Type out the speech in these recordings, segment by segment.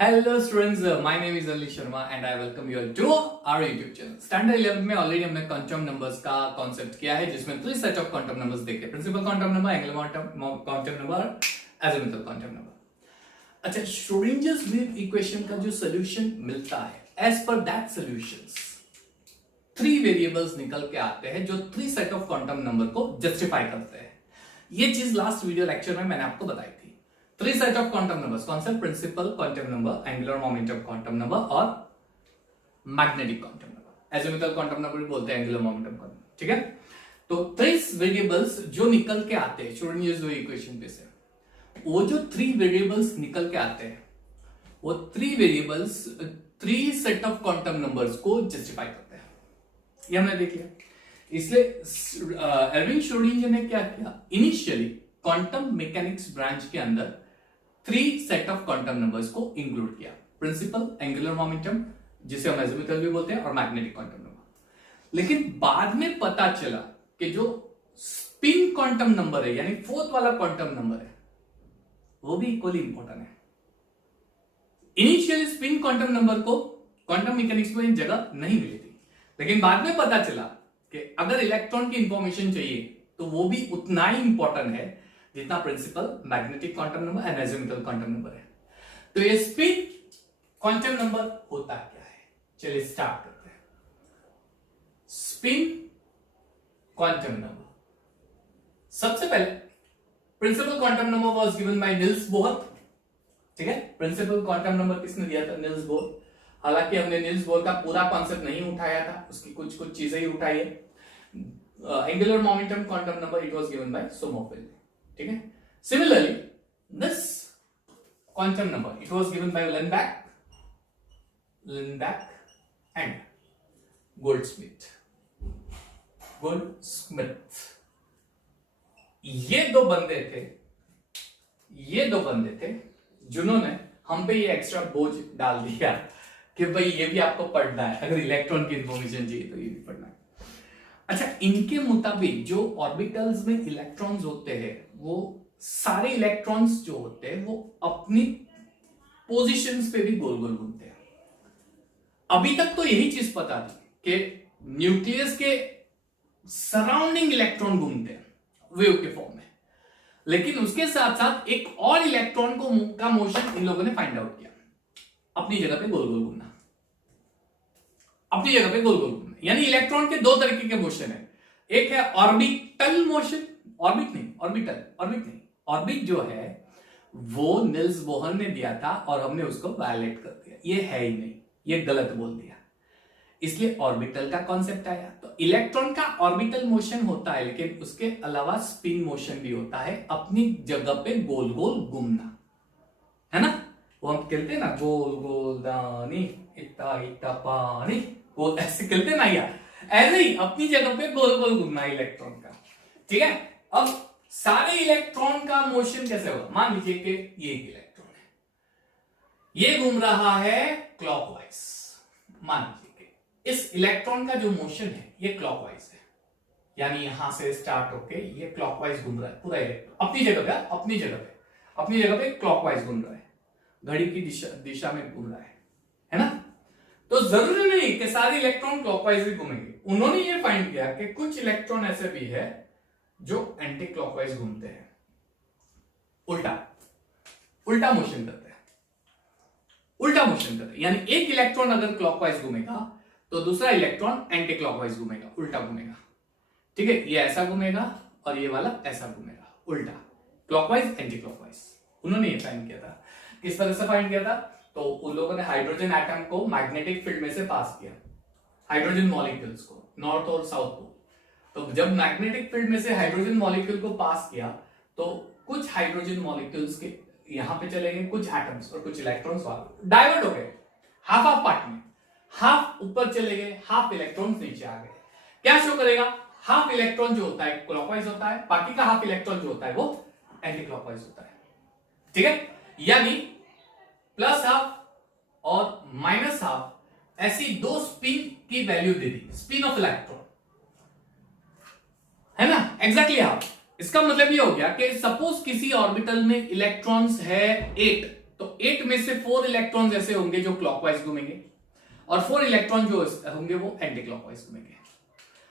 Hello students, my name is Ali Sharma and I welcome you all to our YouTube channel. Standard 11 में already हमने quantum numbers का concept किया है जिसमें 3 set of quantum numbers देखे, principal quantum number, angular quantum number, azimuthal quantum number. अच्छा, Schrodinger's wave equation का जो सॉल्यूशन मिलता है, as per that solutions 3 variables निकल के आते हैं जो 3 सेट ऑफ क्वांटम नंबर को जस्टिफाई करते हैं। ये चीज लास्ट वीडियो लेक्चर में मैंने आपको बताई थी। 3 सेट ऑफ क्वांटम नंबर्स, कौन से? Principal quantum number, angular momentum quantum number और magnetic quantum number. Azimuthal quantum number भी बोलते हैं एंगुलर मोमेंटम क्वांटम, ठीक है। तो 3 वेरिएबल्स जो निकल के आते हैं श्रोडिंजर्स वेव इक्वेशन पे से, वो जो 3 वेरिएबल्स निकल के आते हैं, वो 3 variables 3 set of quantum numbers को जस्टिफाई करते हैं। ये हमने देख लिया। इसलिए एरविन श्रोडिंगर ने क्या किया, इनिशियली क्वांटम मैकेनिक्स ब्रांच के अंदर 3 सेट ऑफ क्वांटम नंबर्स को इंक्लूड किया, प्रिंसिपल, एंगुलर मोमेंटम जिसे हम एजिमुथल भी बोलते हैं, और मैग्नेटिक क्वांटम नंबर। लेकिन बाद में पता चला कि जो स्पिन क्वांटम नंबर है, यानी 4th वाला क्वांटम नंबर है, वो भी इक्वली इंपॉर्टेंट है। इनिशियली स्पिन क्वांटम नंबर को क्वांटम मैकेनिक्स में जगह नहीं मिली थी, लेकिन बाद में पता चला कि अगर इलेक्ट्रॉन की इंफॉर्मेशन चाहिए तो वो भी उतना ही इंपॉर्टेंट है जितना principal, magnetic quantum number and azimuthal quantum number है। तो ये स्पिन क्वांटम नंबर होता क्या है, चलिए स्टार्ट करते हैं। स्पिन क्वांटम नंबर, सबसे पहले principal quantum number was given by Niels Bohr, ठीक है। प्रिंसिपल क्वांटम नंबर किसने दिया था? Niels Bohr. हालांकि हमने निल्स बोहर का पूरा कॉन्सेप्ट नहीं उठाया था, उसकी कुछ चीजें ही उठाई है। Angular momentum quantum number it was given bye Sommerfeld, ठीक है। Similarly this quantum number it was given bye Lindbergh and Goldsmith. ये दो बंदे थे जिन्होंने हम पे ये एक्स्ट्रा बोझ डाल दिया कि भाई ये भी आपको पढ़ना है, अगर इलेक्ट्रॉन की इंफॉर्मेशन चाहिए तो ये भी पढ़ना है। अच्छा, इनके मुताबिक जो ऑर्बिटल्स में इलेक्ट्रॉन्स होते हैं, वो सारे इलेक्ट्रॉन्स जो होते हैं वो अपनी पोजीशंस पे भी गोल गोल घूमते हैं। अभी तक तो यही चीज पता थी कि न्यूक्लियस के सराउंडिंग इलेक्ट्रॉन घूमते हैं वेव के फॉर्म में, लेकिन उसके साथ साथ एक और इलेक्ट्रॉन का मोशन इन लोगों ने फाइंड आउट किया, अपनी जगह पे गोल गोल घूमना, अपनी जगह पे गोल गोल घूमना। यानी इलेक्ट्रॉन के 2 तरीके के मोशन है, एक है ऑर्बिटल मोशन, ऑर्बिट जो है वो निल्स बोहर ने दिया था और हमने उसको वायलेट कर दिया, ये है ही नहीं, ये गलत बोल दिया, इसलिए ऑर्बिटल का कॉन्सेप्ट आया। तो इलेक्ट्रॉन का ऑर्बिटल मोशन होता है, लेकिन उसके अलावा स्पिन मोशन भी होता है, अपनी जगह पे गोल गोल घूमना, है ना। वो हम खेलते हैं ना, गोल गोल दानी इतना इतना पानी, वो ऐसे खेलते ना यार, ऐसे ही अपनी जगह पे गोल गोल घूमना इलेक्ट्रॉन का, ठीक है। अब सारे इलेक्ट्रॉन का मोशन कैसे होगा? मान लीजिए कि ये एक इलेक्ट्रॉन है, ये घूम रहा है क्लॉकवाइज। मान लीजिए कि इस इलेक्ट्रॉन का जो मोशन है ये क्लॉकवाइज है, यानी यहां से स्टार्ट होके ये क्लॉकवाइज घूम रहा है पूरा इलेक्ट्रॉन, अपनी जगह पे क्लॉकवाइज घूम रहा है, घड़ी की दिशा में घूम रहा है ना। तो जरूरी नहीं कि सारे इलेक्ट्रॉन क्लॉकवाइज ही घूमेंगे। उन्होंने ये फाइंड किया कि कुछ इलेक्ट्रॉन ऐसे भी है जो एंटी क्लॉकवाइज घूमते हैं, उल्टा मोशन करते हैं। यानी एक इलेक्ट्रॉन अगर क्लॉकवाइज घूमेगा तो दूसरा इलेक्ट्रॉन एंटी क्लॉकवाइज घूमेगा, उल्टा घूमेगा, ठीक है। ये ऐसा घूमेगा और ये वाला ऐसा घूमेगा, उल्टा, क्लॉकवाइज एंटी क्लॉकवाइज। उन्होंने ये फाइंड किया था। किस तरह से फाइंड किया था? तो उन लोगों ने हाइड्रोजन एटम को मैग्नेटिक फील्ड में से पास किया, हाइड्रोजन मॉलिक्यूल्स को, नॉर्थ और साउथ को। तो जब मैग्नेटिक फील्ड में से हाइड्रोजन मॉलिक्यूल को पास किया तो कुछ हाइड्रोजन मॉलिक्यूल्स के यहां पे चले गए, कुछ एटम्स और कुछ इलेक्ट्रॉन्स वहां डाइवर्ट हो गए, हाफ पार्ट में, हाफ ऊपर चले गए, हाफ इलेक्ट्रॉन्स नीचे आ गए। क्या शो करेगा? हाफ इलेक्ट्रॉन जो होता है क्लॉकवाइज होता है, बाकी का हाफ इलेक्ट्रॉन जो होता है वो एंटी क्लॉकवाइज होता है, ठीक है। यानी प्लस हाफ और माइनस हाफ, ऐसी 2 स्पिन की वैल्यू दे दी, स्पिन ऑफ इलेक्ट्रॉन, है ना, एग्जैक्टली हाफ। इसका मतलब ये हो गया कि सपोज किसी ऑर्बिटल में इलेक्ट्रॉन्स है 8, तो 8 में से 4 इलेक्ट्रॉन्स ऐसे होंगे जो क्लॉकवाइज घूमेंगे और 4 इलेक्ट्रॉन जो होंगे वो एंटी क्लॉकवाइज घूमेंगे।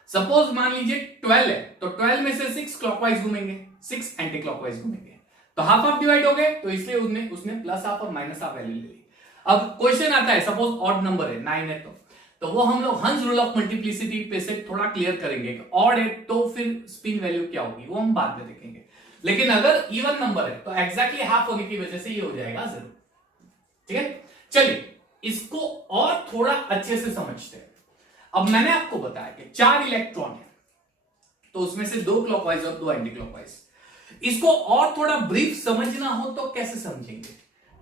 सपोज मान लीजिए 12 है, तो 12 में से 6 क्लॉकवाइज घूमेंगे, 6 एंटी क्लॉकवाइज घूमेंगे, तो हाफ हाफ डिवाइड हो गए, तो इसलिए उसने प्लस हाफ और माइनस हाफ वैल्यू ले ली। अब क्वेश्चन आता है, सपोज ऑड नंबर है 9 है, तो वो हम लोग हंस रूल ऑफ मल्टीप्लिसिटी पे से थोड़ा क्लियर करेंगे। ऑड है तो फिर स्पिन वैल्यू क्या होगी वो हम बाद में देखेंगे, लेकिन अगर इवन नंबर है तो एग्जैक्टली हाफ होने की वजह से ये हो जाएगा 0। ठीक है, चलिए इसको और थोड़ा अच्छे से समझते हैं। अब मैंने आपको बताया कि 4 इलेक्ट्रॉन है, तो उसमें से 2 क्लॉकवाइज और 2 एंटी क्लॉकवाइज। इसको और थोड़ा ब्रीफ समझना हो तो कैसे समझेंगे,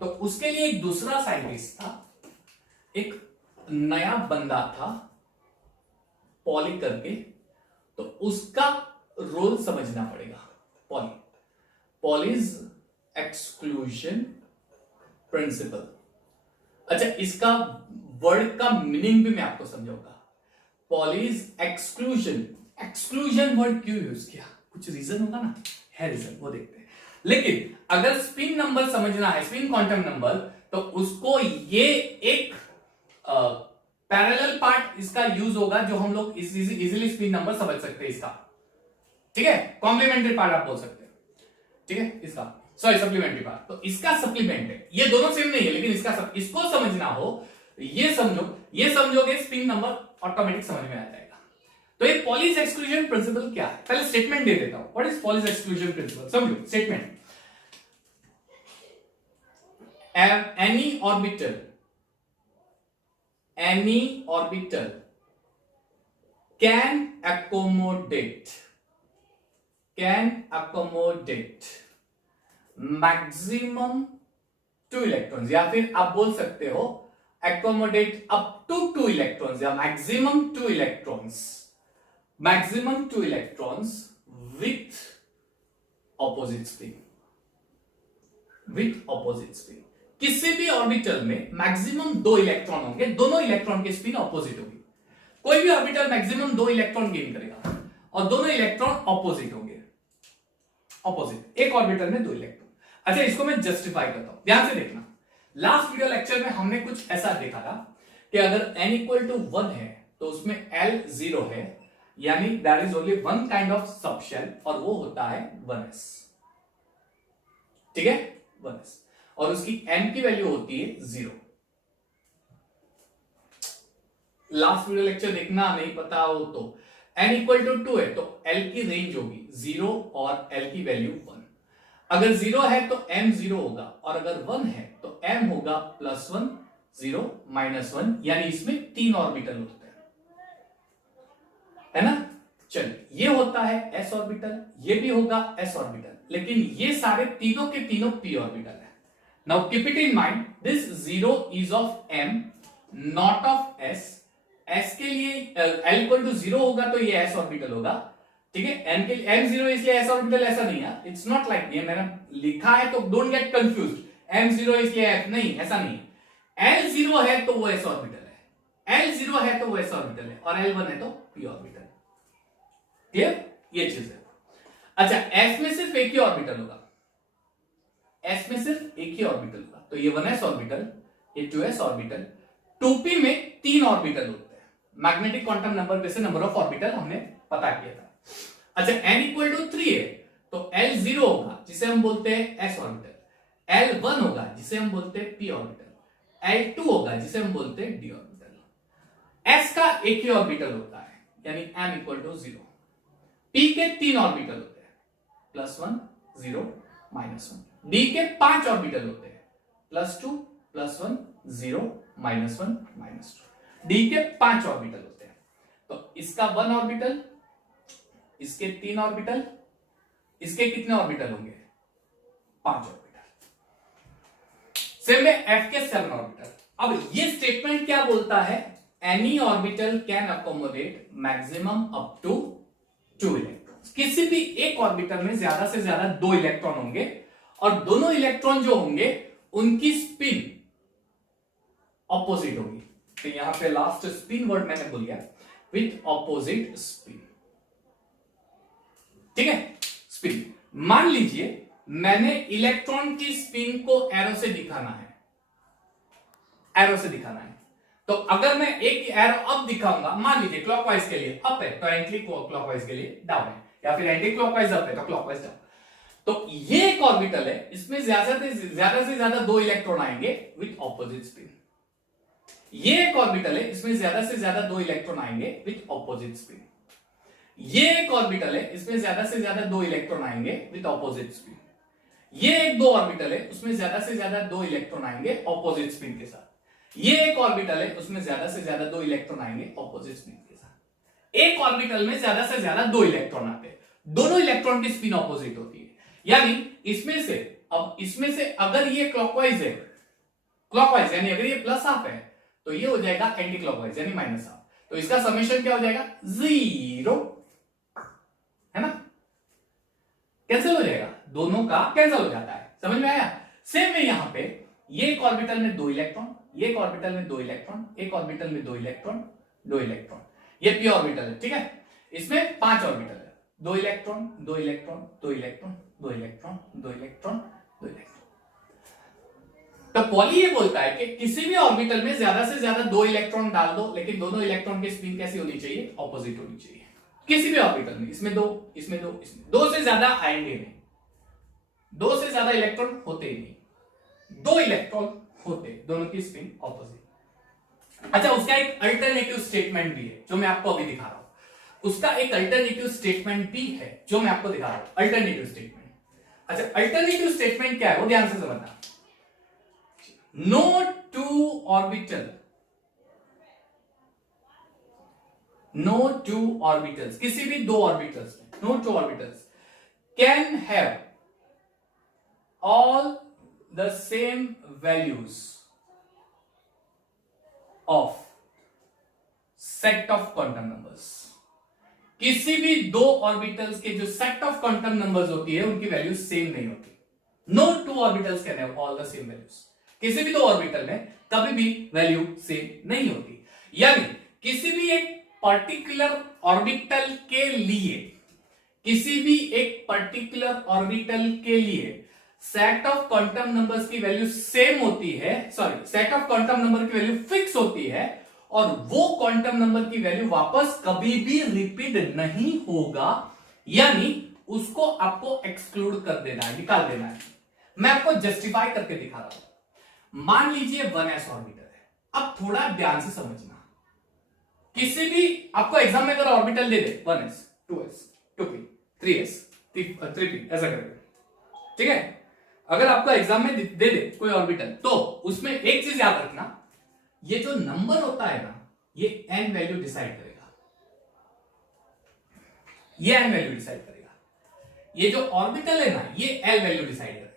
तो उसके लिए एक दूसरा साइंटिस्ट था, एक नया बंदा था पॉली करके, तो उसका रोल समझना पड़ेगा। Pauli's exclusion principal. अच्छा, इसका वर्ड का मीनिंग भी मैं आपको समझाऊंगा। पॉलीज एक्सक्लूजन, एक्सक्लूजन वर्ड क्यों यूज किया, कुछ रीजन होगा ना, है रीजन, वो देखते हैं। लेकिन अगर स्पिन नंबर समझना है, स्पिन क्वांटम नंबर, तो उसको ये एक पैरेलल पार्ट इसका यूज होगा जो हम लोग इजीली स्पिन नंबर समझ सकते हैं इसका। ठीक है, कॉम्प्लीमेंट्री पार्ट आप बोल सकते हैं। ठीक है, इसका सॉरी सप्लीमेंट्री पार्ट, तो इसका सप्लीमेंट है, ये दोनों सेम नहीं है, लेकिन इसको समझना हो, ये समझोगे स्पिन नंबर ऑटोमेटिक समझ में आ जाएगा। तो ये पॉलीज एक्सक्लूजन प्रिंसिपल क्या है, पहले स्टेटमेंट दे देता हूं। What is Pauli's exclusion principle, समझो statement. any orbital can accommodate maximum 2 electrons, या फिर आप बोल सकते हो accommodate up to 2 इलेक्ट्रॉन्स या maximum 2 electrons with opposite spin। किसी भी ऑर्बिटल में मैक्सिमम 2 इलेक्ट्रॉन होंगे, दोनों इलेक्ट्रॉन की स्पिन ऑपोजिट होगी। कोई भी ऑर्बिटल मैक्सिमम 2 इलेक्ट्रॉन गेन करेगा और दोनों इलेक्ट्रॉन ऑपोजिट होंगे, ऑपोजिट, एक ऑर्बिटल में 2 इलेक्ट्रॉन। अच्छा, इसको मैं जस्टिफाई करता हूं, ध्यान से देखना। लास्ट वीडियो लेक्चर में हमने कुछ ऐसा देखा था कि अगर n इक्वल टू 1 है तो उसमें L 0 है, यानी that is only one kind of subshell, और वो होता है 1s। ठीक है, 1s, और उसकी n की वैल्यू होती है 0। लास्ट वीडियो लेक्चर देखना, नहीं पता हो तो n इक्वल टू 2 है तो L की रेंज होगी 0 और L की वैल्यू 1। अगर 0 है तो m 0 होगा, और अगर 1 है तो m होगा +1 0 -1, यानी इसमें 3 ऑर्बिटल होते हैं, है ना। चलिए, ये होता है s ऑर्बिटल, ये भी होगा s ऑर्बिटल, लेकिन ये सारे तीनों के तीनों p ऑर्बिटल है। Now keep it in mind, this 0 is of m, not of s। s के लिए l इक्वल टू 0 होगा तो ये s ऑर्बिटल होगा। ठीक है, n के लिए m 0 इसलिए s ऑर्बिटल, ऐसा नहीं है, इट्स नॉट लाइक, ये मैंने लिखा है तो डोंट गेट कंफ्यूज्ड, m 0 इसलिए f नहीं, ऐसा नहीं है। l 0 है तो वो s ऑर्बिटल है, l 0 है तो वो s ऑर्बिटल है, और l 1 है तो p ऑर्बिटल। क्लियर, ये चीज है। अच्छा, s में सिर्फ एक ही ऑर्बिटल होगा, s में सिर्फ एक ही ऑर्बिटल होगा, तो ये 1s ऑर्बिटल, ये 2s ऑर्बिटल। 2p में 3 ऑर्बिटल होते हैं, मैग्नेटिक क्वांटम नंबर पे से नंबर ऑफ ऑर्बिटल हमने पता किया था। अच्छा, n इक्वल टू 3 है तो l 0 होगा जिसे हम बोलते हैं s ऑर्बिटल, l 1 होगा जिसे हम बोलते हैं p ऑर्बिटल, l 2 होगा जिसे हम बोलते हैं d ऑर्बिटल। s का एक ही ऑर्बिटल होता है, यानी m इक्वल टू 0। p के 3 ऑर्बिटल होते हैं, +1 0 -1। d के 5 ऑर्बिटल होते हैं, +2 +1 0 -1 -2। d के 5 ऑर्बिटल होते हैं, तो इसका 1 ऑर्बिटल, इसके 3 ऑर्बिटल, इसके कितने ऑर्बिटल होंगे, 5 ऑर्बिटल। सेम में f के 7 ऑर्बिटल। अब ये स्टेटमेंट क्या बोलता है, any orbital can accommodate maximum up to 2 electron. किसी भी एक ऑर्बिटल में ज्यादा से ज्यादा 2 इलेक्ट्रॉन होंगे, और दोनों इलेक्ट्रॉन जो होंगे उनकी स्पिन ऑपोजिट होगी। तो यहां पे लास्ट स्पिन वर्ड मैंने बोल दिया, विथ ऑपोजिट स्पिन। ठीक है, स्पिन। मान लीजिए मैंने इलेक्ट्रॉन की स्पिन को एरो से दिखाना है, एरो से दिखाना है। तो अगर मैं एक एरो अप दिखाऊंगा, मान लीजिए क्लॉकवाइज के लिए अप है तो एंटी क्लॉकवाइज के लिए डाउन है, या फिर एंटी क्लॉकवाइज अप है तो क्लॉकवाइज डाउन। तो ये एक ऑर्बिटल है, इसमें ज्यादा से ज्यादा 2 इलेक्ट्रॉन आएंगे विथ ऑपोजिट स्पिन। ये एक ऑर्बिटल है, इसमें ज्यादा से ज्यादा 2 इलेक्ट्रॉन आएंगे विथ ऑपोजिट स्पिन। ये एक ऑर्बिटल है, इसमें ज्यादा से ज्यादा 2 इलेक्ट्रॉन आएंगे विथ ऑपोजिट स्पिन। ये एक दो ऑर्बिटल है, उसमें ज्यादा से ज्यादा 2 इलेक्ट्रॉन आएंगे ऑपोजिट स्पिन के साथ। ये एक ऑर्बिटल है, उसमें ज्यादा से ज्यादा 2 इलेक्ट्रॉन आएंगे ऑपोजिट स्पिन के साथ। एक ऑर्बिटल में ज्यादा से ज्यादा 2 इलेक्ट्रॉन आते हैं, दोनों इलेक्ट्रॉन की स्पिन ऑपोजिट होती है। यानी इसमें से अगर ये क्लॉकवाइज है, क्लॉकवाइज यानी अगर ये प्लस हाफ है तो ये हो जाएगा एंटी क्लॉकवाइज यानी माइनस हाफ। तो इसका समेशन क्या हो जाएगा? 0, है ना, कैंसिल हो जाएगा, दोनों का कैंसिल हो जाता है। समझ में आया? सेम है यहां पे, ये एक ऑर्बिटल में 2 इलेक्ट्रॉन, ये एक ऑर्बिटल में 2 इलेक्ट्रॉन, एक ऑर्बिटल में 2 इलेक्ट्रॉन, 2 इलेक्ट्रॉन, ये पी ऑर्बिटल है, ठीक है। इसमें 5 ऑर्बिटल है, 2 electron, 2 electron, 2 electron, 2 electron, 2 electron, 2 electron. तो पॉली ये बोलता है कि किसी भी ऑर्बिटल में ज्यादा से ज्यादा 2 इलेक्ट्रॉन डाल दो, लेकिन दोनों इलेक्ट्रॉन की स्पिन कैसी होनी चाहिए? ऑपोजिट होनी चाहिए। किसी भी ऑर्बिटल में, इसमें 2, इसमें 2, इसमें 2 से ज्यादा आएंगे नहीं, 2 से ज्यादा इलेक्ट्रॉन होते ही नहीं, 2 इलेक्ट्रॉन होते, दोनों की स्पिन ऑपोजिट। अच्छा, उसका एक अल्टरनेटिव स्टेटमेंट भी है जो मैं आपको अभी दिखा रहा हूं। उसका एक अल्टरनेटिव स्टेटमेंट भी है जो मैं आपको दिखा रहा हूं, अल्टरनेटिव स्टेटमेंट। अच्छा, अल्टरनेटिव स्टेटमेंट क्या है वो ध्यान से समझना। No two orbital, no two orbitals, किसी भी 2 orbitals, no two orbitals can have all the same values of set of quantum numbers। किसी भी 2 ऑर्बिटल्स के जो सेट ऑफ क्वांटम नंबर्स होती है उनकी वैल्यू सेम नहीं होती। No two orbitals can have all the same values, किसी भी 2 ऑर्बिटल में कभी भी वैल्यू सेम नहीं होती। यानी किसी भी एक पर्टिकुलर ऑर्बिटल के लिए, किसी भी एक पर्टिकुलर ऑर्बिटल के लिए सेट ऑफ क्वांटम नंबर्स की वैल्यू सेम होती है, sorry, set of quantum number की वैल्यू फिक्स होती है, और वो क्वांटम नंबर की वैल्यू वापस कभी भी रिपीट नहीं होगा। यानी उसको आपको एक्सक्लूड कर देना है, निकाल देना है। मैं आपको जस्टिफाई करके दिखा रहा हूं। मान लीजिए 1s ऑर्बिटल है, अब थोड़ा ध्यान से समझना। किसी भी आपको एग्जाम में अगर ऑर्बिटल दे दे 1s 2s 2p 3s 3p ऐसा करके, ठीक है, अगर आपको एग्जाम में दे दे कोई ऑर्बिटल, तो उसमें एक चीज याद रखना, ये जो नंबर होता है ना, ये n वैल्यू डिसाइड करेगा, ये n वैल्यू डिसाइड करेगा। ये जो ऑर्बिटल है ना, ये l वैल्यू डिसाइड करेगा।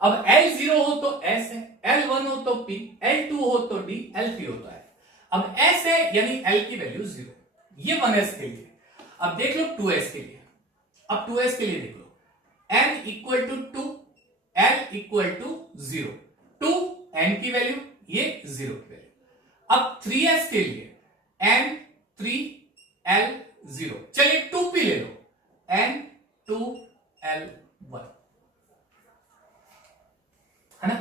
अब L0 हो तो s है, L1 हो तो p, L2 हो तो d, L3 होता है। अब s है यानी l की वैल्यू 0, ये 1s के लिए। अब देख लो 2s के लिए, अब 2s के लिए देख लो, n equal to 2, l equal to 0, 2 n की वैल्यू, ये 0 की वैल्यू। अब 3s के लिए n 3 l 0, चलिए 2p ले लो, n 2 l 1, है ना।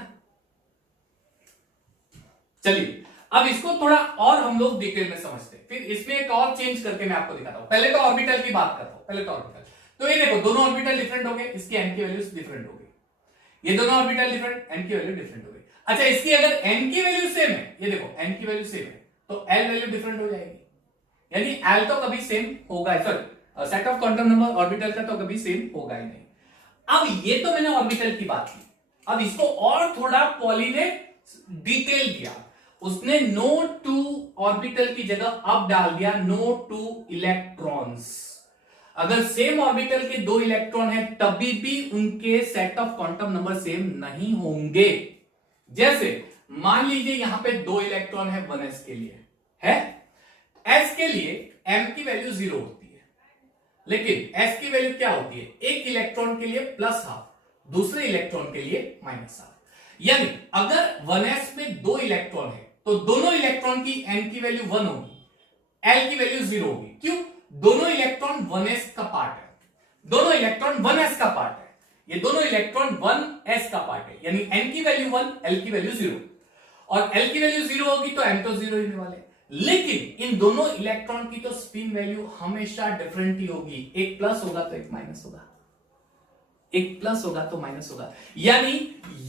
चलिए अब इसको थोड़ा और हम लोग डिटेल में समझते हैं, फिर इसमें एक और चेंज करके मैं आपको दिखाता हूं। पहले तो ऑर्बिटल की बात करता हूं, पहले तो ऑर्बिटल। तो ये देखो, दोनों ऑर्बिटल डिफरेंट हो गए, इसकी n की वैल्यूज डिफरेंट हो गई, ये दोनों ऑर्बिटल डिफरेंट, n की वैल्यू डिफरेंट हो गई। अच्छा, इसकी अगर n की वैल्यू सेम है, ये देखो n की वैल्यू सेम है, तो l वैल्यू डिफरेंट हो जाएगी, यानी l तो कभी सेम होगा, sorry, set of quantum number orbital का तो कभी सेम होगा ही नहीं। अब ये तो मैंने ऑर्बिटल की बात की, अब इसको और थोड़ा पॉली ने डिटेल दिया। उसने नो टू ऑर्बिटल की जगह अब डाल दिया नो टू इलेक्ट्रॉन्स। अगर सेम ऑर्बिटल के 2 इलेक्ट्रॉन है तभी भी उनके set of quantum number same नहीं होंगे। जैसे मान लीजिए यहां पे 2 इलेक्ट्रॉन है 1s के लिए, है s के लिए m की वैल्यू 0 होती है, लेकिन s की वैल्यू क्या होती है? एक इलेक्ट्रॉन के लिए प्लस हाफ, दूसरे इलेक्ट्रॉन के लिए माइनस हाफ। यानी अगर 1s में 2 इलेक्ट्रॉन है तो दोनों इलेक्ट्रॉन की n की वैल्यू 1 होगी, l की वैल्यू 0 होगी। क्यों? दोनों इलेक्ट्रॉन 1s का पार्ट है, दोनों इलेक्ट्रॉन 1s का पार्ट है। ये दोनों इलेक्ट्रॉन 1s का पार्ट है, यानी n की वैल्यू 1, l की वैल्यू 0, और l की वैल्यू 0 होगी तो m तो 0 ही होने वाले। लेकिन इन दोनों इलेक्ट्रॉन की तो स्पिन वैल्यू हमेशा डिफरेंट ही होगी, एक प्लस होगा तो एक माइनस होगा, एक प्लस होगा तो माइनस होगा। यानी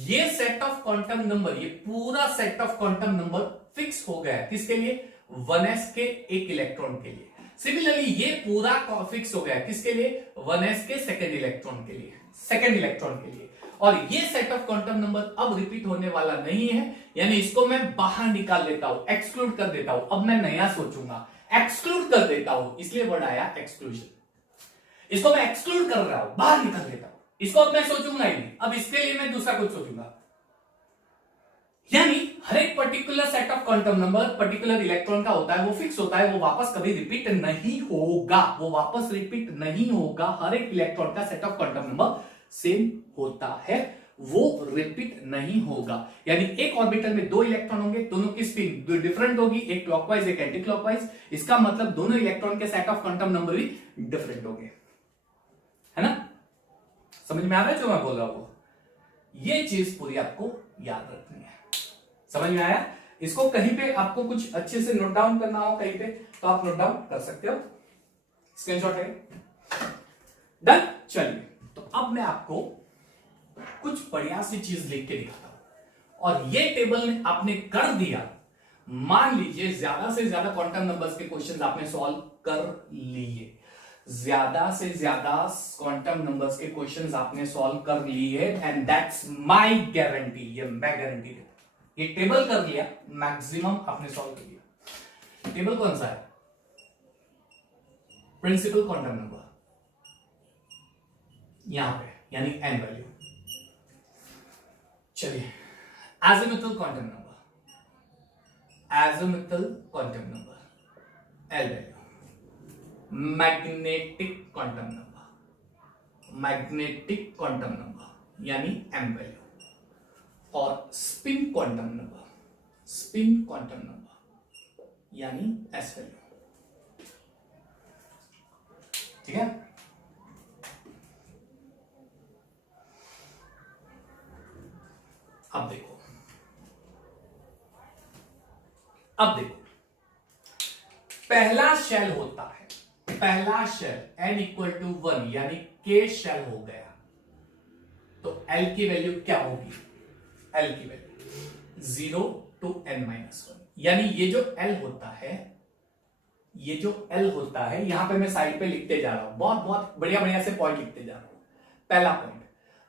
ये सेट ऑफ क्वांटम नंबर, ये पूरा set of quantum number fix हो गया है किसके लिए, 1s के एक इलेक्ट्रॉन के लिए। सिमिलरली ये पूरा फिक्स हो गया किसके लिए, 1s के सेकंड इलेक्ट्रॉन के लिए, सेकंड इलेक्ट्रॉन के लिए। और ये सेट ऑफ क्वांटम नंबर अब रिपीट होने वाला नहीं है, यानी इसको मैं बाहर निकाल लेता हूं, एक्सक्लूड कर देता हूं। अब मैं नया सोचूंगा, एक्सक्लूड कर देता हूं, इसलिए वर्ड आया एक्सक्लूजन। इसको मैं एक्सक्लूड कर रहा हूं, बाहर निकाल देता हूं, इसको अब मैं सोचूंगा ही नहीं, अब इसके लिए मैं दूसरा कुछ सोचूंगा। यानी हर एक particular set of quantum number particular electron का होता है, वो फिक्स होता है, वो वापस कभी रिपीट नहीं होगा, वो वापस रिपीट नहीं होगा। हर एक इलेक्ट्रॉन का set of quantum number same होता है, वो रिपीट नहीं होगा। यानी एक ऑर्बिटल में दो इलेक्ट्रॉन होंगे, दोनों की स्पिन डिफरेंट होगी, एक क्लॉकवाइज एक एंटी क्लॉकवाइज। इसका मतलब दोनों इलेक्ट्रॉन के सेट ऑफ क्वांटम नंबर भी डिफरेंट होंगे, है ना? समझ में आ रहा है जो मैं बोल रहा हूं? ये चीज पूरी आपको याद रखनी है। समझ में आया? इसको कहीं पे आपको कुछ अच्छे से नोट डाउन करना हो कहीं पे, तो आप नोट डाउन कर सकते हो, स्क्रीनशॉट है। डन। चलिए, तो अब मैं आपको कुछ बढ़िया सी चीज लिख के दिखाता हूं, और ये टेबल आपने कर दिया, मान लीजिए ज्यादा से ज्यादा क्वांटम नंबर्स के क्वेश्चंस आपने सॉल्व कर लिए, ज्यादा से ज्यादा क्वांटम नंबर्स के क्वेश्चंस आपने सॉल्व कर लिए, एंड दैट्स माय गारंटी, ये मैं गारंटी देता हूं। ये टेबल कर लिया, मैक्सिमम आपने सॉल्व कर लिया। टेबल कौन सा है? प्रिंसिपल क्वांटम नंबर यहां पे, यानी एन वैल्यू। चलिए, azimuthal quantum number, azimuthal quantum number L value. Magnetic quantum number, magnetic quantum number यानी एम वैल्यू, और spin quantum number, spin quantum number यानी एस वैल्यू। ठीक है? अब देखो, अब देखो, पहला शेल होता है, पहला शेल n इक्वल टू 1 यानी k शेल हो गया, तो l की वैल्यू क्या होगी? l की वैल्यू 0 टू n-1, यानी ये जो l होता है, ये जो l होता है, यहां पे मैं साइड पे लिखते जा रहा हूं, बहुत बहुत बढ़िया बढ़िया से पॉइंट लिखते जा रहा हूं। पहला point,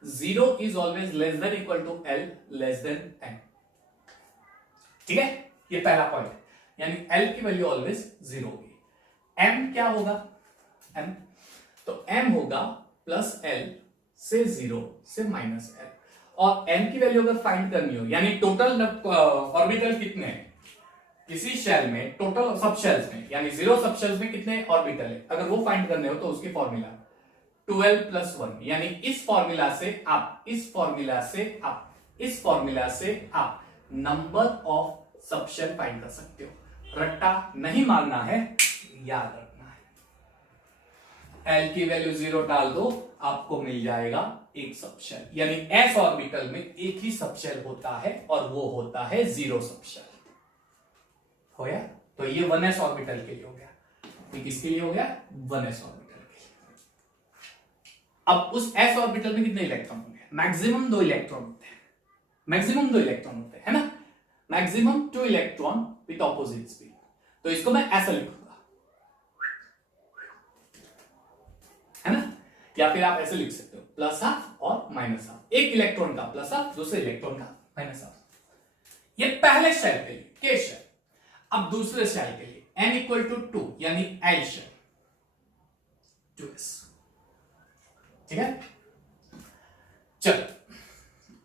0 is always less than equal to l less than n। ठीक है? ये पहला पॉइंट, यानी l की वैल्यू ऑलवेज 0 होगी। m क्या होगा? m, तो m होगा प्लस l से 0 से माइनस l, और m की वैल्यू अगर फाइंड करनी हो, यानी टोटल ऑर्बिटल कितने हैं किसी शेल में, टोटल सब शेल्स में, यानी 0 सब शेल्स में कितने ऑर्बिटल है, अगर वो फाइंड करने हो तो उसकी फॉर्मूला 12 प्लस 1, यानी इस फॉर्मूला से आप, इस फॉर्मूला से आप, इस फॉर्मूला से आप नंबर ऑफ सब शेल फाइंड कर सकते हो। रट्टा नहीं मारना है, याद रखना है। L की वैल्यू 0 डाल दो, आपको मिल जाएगा एक सबशेल, यानी s ऑर्बिटल में एक ही सबशेल होता है, और वो होता है 0 सबशेल। हो गया? तो ये 1s ऑर्बिटल के लिए हो गया। ये किसके लिए हो गया? 1s ऑर्बिटल के लिए। अब उस s ऑर्बिटल में कितने इलेक्ट्रॉन होंगे? मैक्सिमम 2 इलेक्ट्रॉन होते हैं, मैक्सिमम 2 इलेक्ट्रॉन होते हैं, है ना? Maximum 2 electron with opposite spin. तो इसको मैं ऐसा लिखूंगा, है ना? या फिर आप ऐसे लिख सकते हो, प्लस हाफ और माइनस हाफ, एक इलेक्ट्रॉन का प्लस हाफ, दूसरे इलेक्ट्रॉन का माइनस हाफ। ये पहले शेल के लिए के शेल। अब दूसरे शेल के लिए n इक्वल टू 2 यानी L शेल 2s। ठीक है? चलो,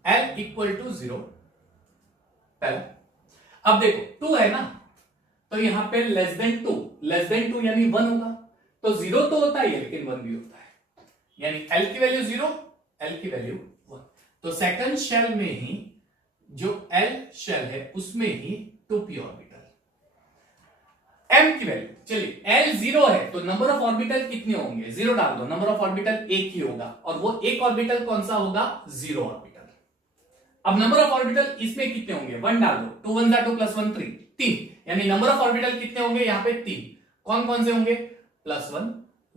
L इक्वल टू 0 पहला। अब देखो 2 है ना, तो यहां पे लेस देन 2 यानी 1 होगा, तो 0 तो होता ही है लेकिन 1 भी होता है, यानी L की वैल्यू 0, L की वैल्यू 1। तो सेकंड शेल में ही जो L शेल है उसमें ही 2p ऑर्बिटल। m की वैल्यू, चलिए l 0 है तो नंबर ऑफ ऑर्बिटल कितने होंगे, 0 डाल दो, नंबर ऑफ ऑर्बिटल एक ही होगा, और वो एक ऑर्बिटल कौन सा होगा, 0 ऑर्बिटल। अब नंबर ऑफ ऑर्बिटल इसमें कितने होंगे, 1 डाल दो, 2 1 2 प्लस 1 3, 3, यानी नंबर ऑफ ऑर्बिटल कितने होंगे यहाँ पे 3, कौन कौन से होंगे, +1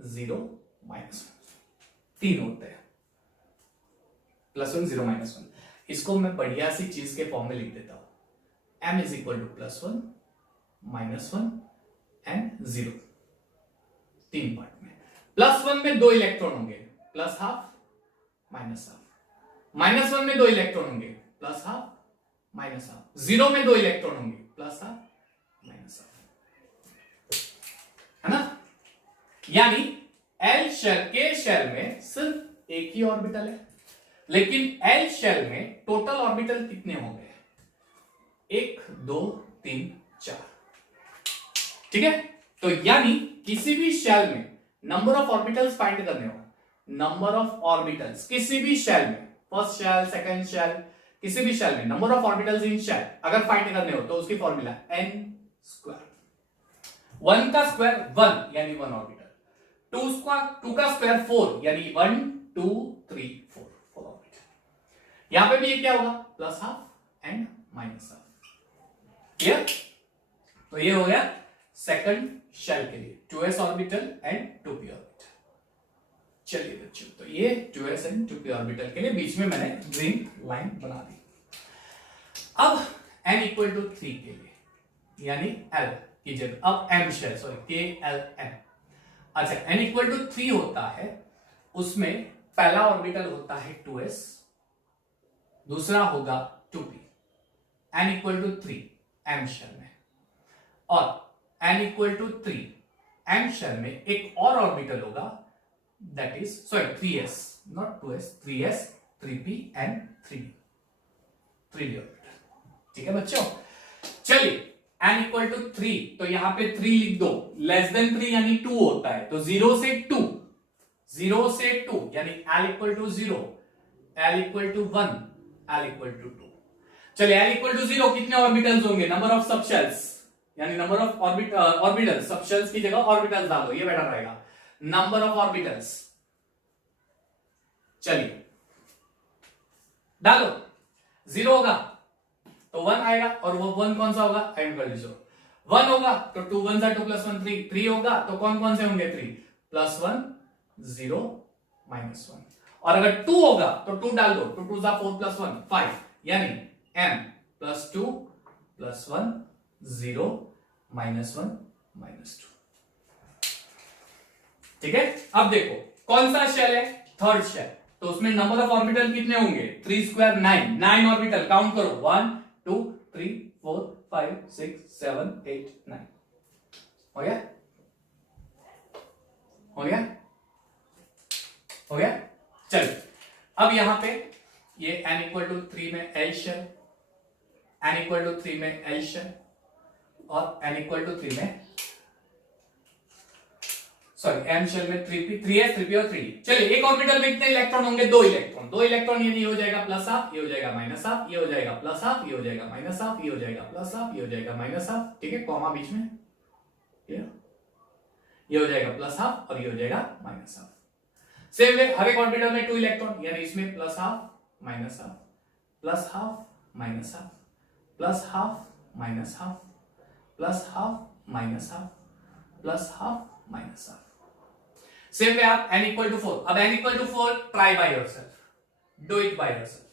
0 -1, 3 होते हैं, +1 0 -1। इसको मैं बढ़िया सी चीज के फॉर्म में लिख देता हूं, m is equal to +1 -1 and 0, 3 part में। +1 में 2 इलेक्ट्रॉन होंगे, +½ -½ -1 में 2 इलेक्ट्रॉन होंगे, +½ -½ 0 में 2 इलेक्ट्रॉन होंगे, +½ -½ है ना। यानी L शेल के शेल में सिर्फ एक ही ऑर्बिटल है, लेकिन L शेल में टोटल ऑर्बिटल कितने होंगे, 1 2 3 4, ठीक है। तो यानी किसी भी शेल में नंबर ऑफ ऑर्बिटल्स फाइंड करने हो, नंबर ऑफ ऑर्बिटल्स किसी भी शेल में, फर्स्ट शेल सेकंड शेल, किसी भी शेल में number of orbitals in shell अगर फाइंड करने हो तो उसकी फॉर्मूला n², 1 का स्क्वायर 1 यानी 1 ऑर्बिटल, 2 का स्क्वायर 4 यानी 1 2 3 4 ऑर्बिटल। यहां पे भी ये क्या होगा, +½ एंड -½ क्लियर। तो ये हो गया सेकंड शेल के लिए 2s orbital and 2p orbital. चलिए बच्चों, तो ये 2s एंड 2p ऑर्बिटल के लिए बीच में मैंने ग्रीन लाइन बना दी। अब n इक्वल टू 3 के लिए, यानी l की जगह अब m शेल, सॉरी KLM। अच्छा, n इक्वल टू 3 होता है, उसमें पहला ऑर्बिटल होता है 2s, दूसरा होगा 2p, n equal to 3 m shell में, और n equal to 3 m shell में एक और ऑर्बिटल होगा, that is sorry 3s not 2s, 3s 3p and 3d orbital, ठीक है बच्चों। चलिए n इक्वल टू 3, तो यहां पे 3 लिख दो, लेस देन 3 यानी 2 होता है, तो 0 से 2 यानी l equal to 0, l equal to 1, l equal to 2। चलिए l इक्वल टू 0 कितने ऑर्बिटल्स होंगे, नंबर ऑफ सबशेल्स, यानी नंबर ऑफ ऑर्बिटल, सबशेल्स की जगह ऑर्बिटल्स डाल दो, ये बेटर रहेगा, नंबर ऑफ ऑर्बिटल्स। चलिए डालो, 0 होगा तो 1 आएगा, और वो 1 कौन सा होगा, एंड कर दीजिए, 1 होगा तो 2 1 2 + 1 3, 3 होगा तो कौन कौन से होंगे, 3 +1 0 -1, और अगर 2 होगा तो 2 डाल दो, 2 2 4 + 1 5, यानी m +2 +1 0 -1 -2, ठीक है। अब देखो कौन सा शेल है, थर्ड शेल, तो उसमें नंबर ऑफ ऑर्बिटल कितने होंगे, 3 स्क्वायर 9 ऑर्बिटल, काउंट करो 1 2 3 4 5 6 7 8 9, हो गया, हो गया, हो गया। चलिए अब यहां पे ये n इक्वल टू 3 में L shell, n equal to 3 में L शेल, और n इक्वल टू 3 में सॉरी m शेल में 3p 3s 3p और 3d। चलिए एक ऑर्बिटल में कितने इलेक्ट्रॉन होंगे, 2 इलेक्ट्रॉन, यानी ये हो जाएगा +½ ये हो जाएगा -½ ये हो जाएगा +½ ये हो जाएगा -½ ये हो जाएगा +½ ये हो जाएगा -½ ठीक है, कॉमा बीच में, ये हो जाएगा +½ और ये हो जाएगा -½ सेम वे हर एक ऑर्बिटल में 2 इलेक्ट्रॉन, यानी इसमें +½ -½ +½ -½ +½ -½ +½ -½ सेम वे आप n इक्वल टू 4, अब n equal to 4 try by yourself, do it by yourself,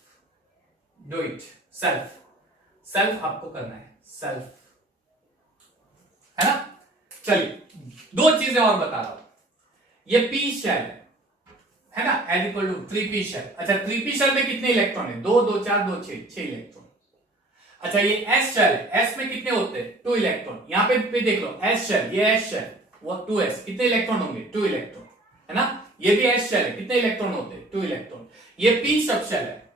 do it self आपको करना है, सेल्फ, है ना। चलिए 2 चीजें और बता रहा हूं, ये p शेल है ना, n equal to 3p shell. अच्छा 3p शेल में कितने इलेक्ट्रॉन है, 2 2 4 2 6 इलेक्ट्रॉन। अच्छा ये s शेल है, s में कितने होते हैं, 2 इलेक्ट्रॉन, यहां पे देख लो s शेल, ये s शेल, वो 2s, कितने इलेक्ट्रॉन होंगे, 2 इलेक्ट्रॉन, है ना। ये भी s शेल है, कितने इलेक्ट्रॉन होते हैं, 2 इलेक्ट्रॉन। ये p सब शेल है,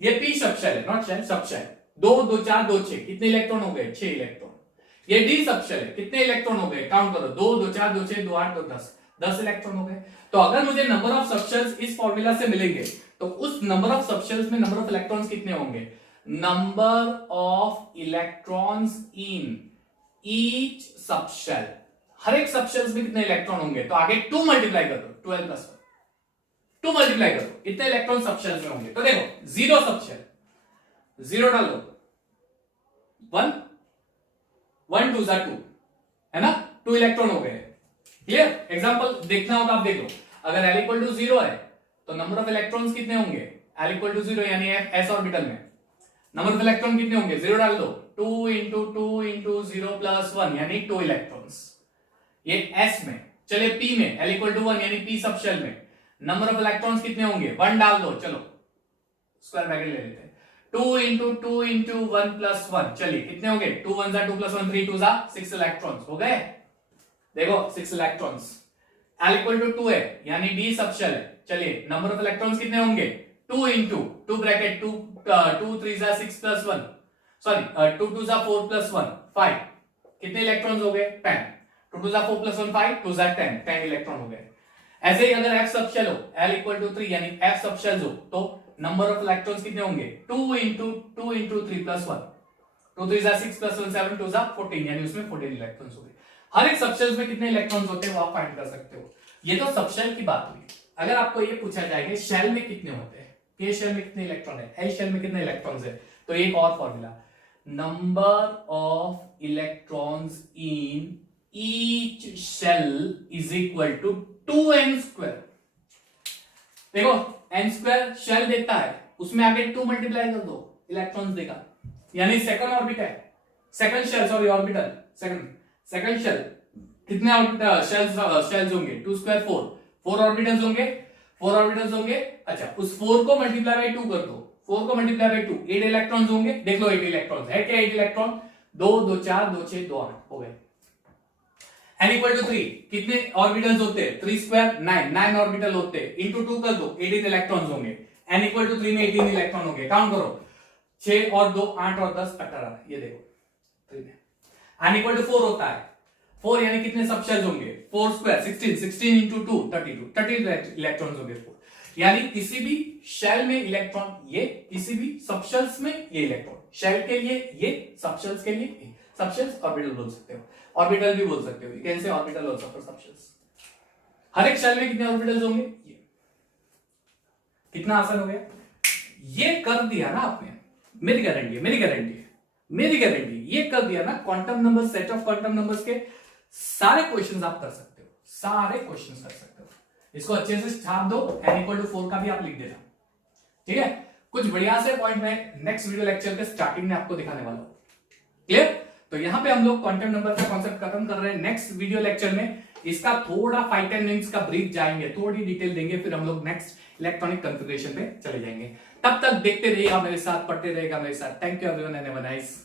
ये p सब शेल है, नॉट शेल, सब शेल, 2 2 4 2 6, कितने इलेक्ट्रॉन हो गए, 6 इलेक्ट्रॉन। ये d सब शेल है, कितने इलेक्ट्रॉन हो गए, काउंट करो, 2 2 4 2 6 2 8 2 10 इलेक्ट्रॉन हो गए। तो अगर मुझे नंबर ऑफ सबशेल्स इस फॉर्मूला से मिलेंगे, तो उस नंबर ऑफ सबशेल्स में नंबर ऑफ इलेक्ट्रॉन्स कितने होंगे, number of electrons in each subshell, हर एक सबशेल्स में कितने इलेक्ट्रॉन होंगे, तो आगे 2 मल्टीप्लाई कर दो, 12 प्लस 1, 2 मल्टीप्लाई कर दो, इतने इलेक्ट्रॉन सबशेल्स में होंगे। तो देखो 0 सबशेल, 0 डाल दो, 1 1 2 2 है ना, 2 इलेक्ट्रॉन हो गए। क्लियर? एग्जांपल देखना हो तो आप देख लो, अगर L इक्वल टू 0 है तो नंबर ऑफ इलेक्ट्रॉन्स कितने होंगे, L इक्वल टू 0 यानी s ऑर्बिटल में नंबर ऑफ इलेक्ट्रॉन कितने होंगे, 0 डाल दो, 2 इंटू 2 इंटू 0 प्लस 1 यानी 2 इलेक्ट्रॉन्स, ये s में। चलिए p में, L इक्वल टू 1 यानी p सबशेल में नंबर ऑफ इलेक्ट्रॉन्स कितने होंगे, 1 डाल दो, चलो स्क्वायर ब्रैकेट ले लेते हैं, 2 इंटू 2 इंटू 1 प्लस 1, चलिए कितने हो गए, 2 1 2 प्लस 1 3 2 6 इलेक्ट्रॉन्स हो गए। देखो 6 इलेक्ट्रॉन्स, L इक्वल टू 2 है यानी d सबशेल है, चलिए नंबर ऑफ इलेक्ट्रॉन्स कितने होंगे, 2 into 2 bracket 2 2 3 6 plus 1 sorry 2 2 4 plus 1 5, कितने इलेक्ट्रॉन्स हो गए, 10, 2 2 4 प्लस 1 5 2 10 इलेक्ट्रॉन हो गए। ऐसे ही अगर f सबशेल हो, L इक्वल टू 3 यानी f सबशेल हो तो नंबर ऑफ इलेक्ट्रॉन्स कितने होंगे, 2 इंटू 3 प्लस 1, 2 3 6 प्लस 1 7 2 14 यानी उसमें 14 इलेक्ट्रॉन्स हो गए। हर एक सबशेल्स में कितने इलेक्ट्रॉन्स होते हैं वो आप फाइंड कर सकते हो। ये तो सबशेल की बात हुई। अगर आपको ये पूछा जाएगा शेल में कितने होते हैं, K शेल में कितने इलेक्ट्रॉन है, L शेल में कितने इलेक्ट्रॉन्स है, तो एक और formula, number of electrons in each shell is equal to 2n square. देखो n स्क्वायर शेल देता है, उसमें आगे 2 मल्टीप्लाई कर दो, इलेक्ट्रॉन्स देगा, यानी second orbital, second shell sorry orbital, second shell कितने शेल्स होंगे, 2 स्क्वायर 4 ऑर्बिटल्स होंगे, 4 ऑर्बिटल्स होंगे। अच्छा उस 4 को मल्टीप्लाई बाय 2 कर दो, 4 को मल्टीप्लाई बाय 2 8 इलेक्ट्रॉन्स होंगे, देख लो 8 इलेक्ट्रॉन्स है क्या, 8 इलेक्ट्रॉन 2 2 4 2 6 2 8 हो गए। n इक्वल टू 3 कितने ऑर्बिटल्स होते हैं, 3 स्क्वायर 9 ऑर्बिटल होते हैं, इंटू 2 कर दो 18 इलेक्ट्रॉन्स होंगे, n इक्वल टू 3 में 18 इलेक्ट्रॉन होंगे, काउंट करो 6 और 2 8 और 10 18, ये देखो 3 में। n इक्वल टू 4 होता है, 4 यानी कितने सबशेल्स होंगे, 4 स्क्वायर 16 इंटू 2 32 इलेक्ट्रॉन्स होंगे 4, यानी किसी भी शेल में इलेक्ट्रॉन ये, किसी भी सबशेल्स में ये इलेक्ट्रॉन, शेल के लिए ये, सबशेल्स के लिए ये, सबशेल्स ऑर्बिटल बोल सकते हो, ऑर्बिटल भी बोल सकते हो, you can say orbital also for subshells. हर एक शेल में कितने ऑर्बिटल्स होंगे, ये कितना आसान हो गया, ये कर दिया ना आपने, मेरी गारंटी है, ये कर दिया ना, quantum number, set of quantum numbers के सारे क्वेश्चंस आप कर सकते हो, सारे क्वेश्चंस कर सकते हो। इसको अच्छे से छाप दो, n इक्वल टू 4 का भी आप लिख देना, ठीक है। कुछ बढ़िया से पॉइंट में नेक्स्ट वीडियो लेक्चर के स्टार्टिंग में आपको दिखाने वाला हूं, क्लियर। तो यहां पे हम लोग क्वांटम नंबर का कॉन्सेप्ट खत्म कर रहे हैं। नेक्स्ट वीडियो लेक्चर में इसका थोड़ा 5-10 मिनट्स का ब्रीफ जाएंगे, थोड़ी डिटेल देंगे, फिर हम लोग नेक्स्ट इलेक्ट्रॉनिक कॉन्फ़िगरेशन पे चले जाएंगे। तब तक देखते रहिएगा मेरे साथ, पढ़ते रहिएगा मेरे साथ। Thank you everyone and have a nice